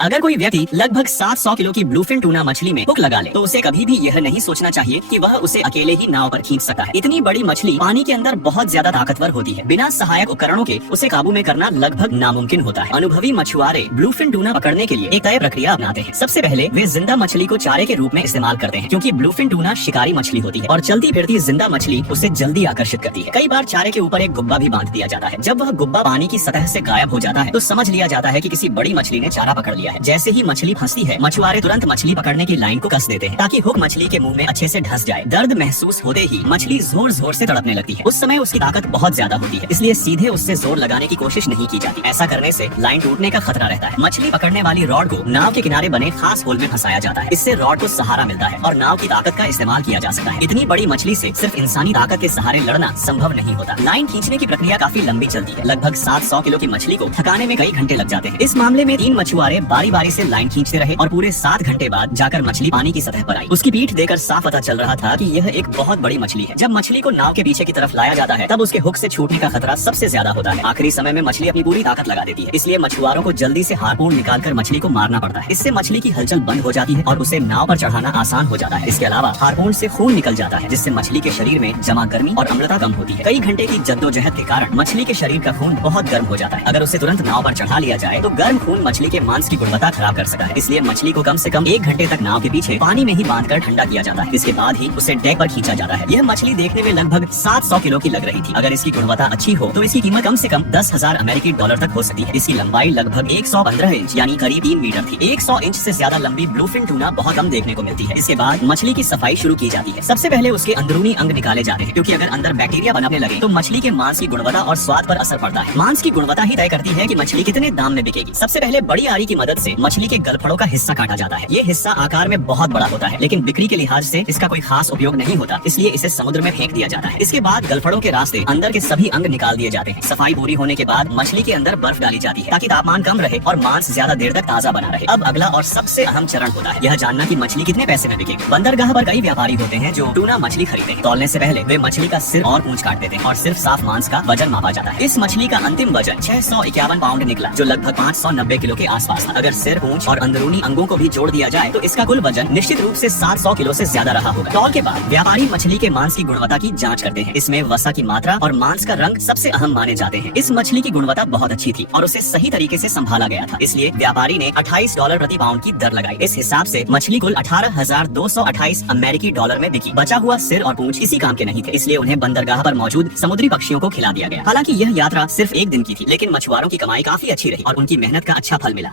अगर कोई व्यक्ति लगभग 700 किलो की ब्लूफिन टूना मछली में हुक लगा ले तो उसे कभी भी यह नहीं सोचना चाहिए कि वह उसे अकेले ही नाव पर खींच सकता है। इतनी बड़ी मछली पानी के अंदर बहुत ज्यादा ताकतवर होती है। बिना सहायक उपकरणों के उसे काबू में करना लगभग नामुमकिन होता है। अनुभवी मछुआरे ब्लूफिन टूना पकड़ने के लिए एक तय प्रक्रिया अपनाते हैं। सबसे पहले वे जिंदा मछली को चारे के रूप में इस्तेमाल करते हैं, क्योंकि ब्लूफिन टूना शिकारी मछली होती है और चलती फिरती जिंदा मछली उसे जल्दी आकर्षित करती है। कई बार चारे के ऊपर एक गुब्बा भी बांध दिया जाता है। जब वह गुब्बा पानी की सतह से गायब हो जाता है तो समझ लिया जाता है कि किसी बड़ी मछली ने चारा पकड़ लिया है। जैसे ही मछली फंसती है, मछुआरे तुरंत मछली पकड़ने की लाइन को कस देते हैं ताकि हुक मछली के मुंह में अच्छे से ढस जाए। दर्द महसूस होते ही मछली जोर जोर से तड़पने लगती है। उस समय उसकी ताकत बहुत ज्यादा होती है, इसलिए सीधे उससे जोर लगाने की कोशिश नहीं की जाती। ऐसा करने से लाइन टूटने का खतरा रहता है। मछली पकड़ने वाली रॉड को नाव के किनारे बने खास होल में फंसाया जाता है। इससे रॉड को सहारा मिलता है और नाव की ताकत का इस्तेमाल किया जा सकता है। इतनी बड़ी मछली से सिर्फ इंसानी ताकत के सहारे लड़ना संभव नहीं होता। लाइन खींचने की प्रक्रिया काफी लंबी चलती है। लगभग 700 किलो की मछली को थकाने में कई घंटे लग जाते हैं। इस मामले में 3 मछुआरे बारी बारी से लाइन खींचते रहे और पूरे 7 घंटे बाद जाकर मछली पानी की सतह पर आई। उसकी पीठ देखकर साफ पता चल रहा था कि यह एक बहुत बड़ी मछली है। जब मछली को नाव के पीछे की तरफ लाया जाता है तब उसके हुक से छूटने का खतरा सबसे ज्यादा होता है। आखिरी समय में मछली अपनी पूरी ताकत लगा देती है, इसलिए मछुआरों को जल्दी से हार्पून निकालकर मछली को मारना पड़ता है। इससे मछली की हलचल बंद हो जाती है और उसे नाव पर चढ़ाना आसान हो जाता है। इसके अलावा हार्पून से खून निकल जाता है, जिससे मछली के शरीर में जमा गर्मी और अम्लता कम होती है। कई घंटे की जद्दोजहद के कारण मछली के शरीर का खून बहुत गर्म हो जाता है। अगर उसे तुरंत नाव पर चढ़ा लिया जाए तो गर्म खून मछली के मांस की गुणवत्ता खराब कर सकता है। इसलिए मछली को कम से कम 1 घंटे तक नाव के पीछे पानी में ही बांधकर ठंडा किया जाता है। इसके बाद ही उसे डेक पर खींचा जाता है। यह मछली देखने में लगभग 700 किलो की लग रही थी। अगर इसकी गुणवत्ता अच्छी हो तो इसकी कीमत कम से कम 10,000 अमेरिकी डॉलर तक हो सकती है। इसकी लंबाई लगभग 115 इंच यानी करीब 3 मीटर थी। 100 इंच से ज्यादा लंबी ब्लूफिन टूना बहुत कम देखने को मिलती है। इसके बाद मछली की सफाई शुरू की जाती है। सबसे पहले उसके अंदरूनी अंग निकाले जाते हैं, क्योंकि अगर अंदर बैक्टीरिया बनने लगे तो मछली के मांस की गुणवत्ता और स्वाद पर असर पड़ता है। मांस की गुणवत्ता ही तय करती है कि मछली कितने दाम में बिकेगी। सबसे पहले बड़ी आरी की मदद से मछली के गलफड़ों का हिस्सा काटा जाता है। ये हिस्सा आकार में बहुत बड़ा होता है, लेकिन बिक्री के लिहाज से इसका कोई खास उपयोग नहीं होता, इसलिए इसे समुद्र में फेंक दिया जाता है। इसके बाद गलफड़ों के रास्ते अंदर के सभी अंग निकाल दिए जाते हैं। सफाई पूरी होने के बाद मछली के अंदर बर्फ डाली जाती है ताकि तापमान कम रहे और मांस ज्यादा देर तक ताजा बना रहे। अब अगला और सबसे अहम चरण होता है यह जानना कि मछली कितने पैसे में बिकेगी। बंदरगाह पर कई व्यापारी होते हैं जो टूना मछली खरीदते हैं। तौलने से पहले वे मछली का सिर और पूंछ काट देते हैं और सिर्फ साफ मांस का वजन मापा जाता है। इस मछली का अंतिम वजन 651 पाउंड निकला, जो लगभग 590 किलो के आसपास था। अगर सिर, पूंछ और अंदरूनी अंगों को भी जोड़ दिया जाए तो इसका कुल वजन निश्चित रूप से 700 किलो से ज्यादा रहा होगा। तौल के बाद व्यापारी मछली के मांस की गुणवत्ता की जांच करते हैं। इसमें वसा की मात्रा और मांस का रंग सबसे अहम माने जाते हैं। इस मछली की गुणवत्ता बहुत अच्छी थी और उसे सही तरीके से संभाला गया था, इसलिए व्यापारी ने $28 प्रति पाउंड की दर लगाई। इस हिसाब से मछली कुल 18,228 अमेरिकी डॉलर में बिकी। बचा हुआ सिर और पूंछ इसी काम के नहीं थे, इसलिए उन्हें बंदरगाह पर मौजूद समुद्री पक्षियों को खिला दिया गया। हालांकि यह यात्रा सिर्फ 1 दिन की थी, लेकिन मछुआरों की कमाई काफी अच्छी रही और उनकी मेहनत का अच्छा फल मिला।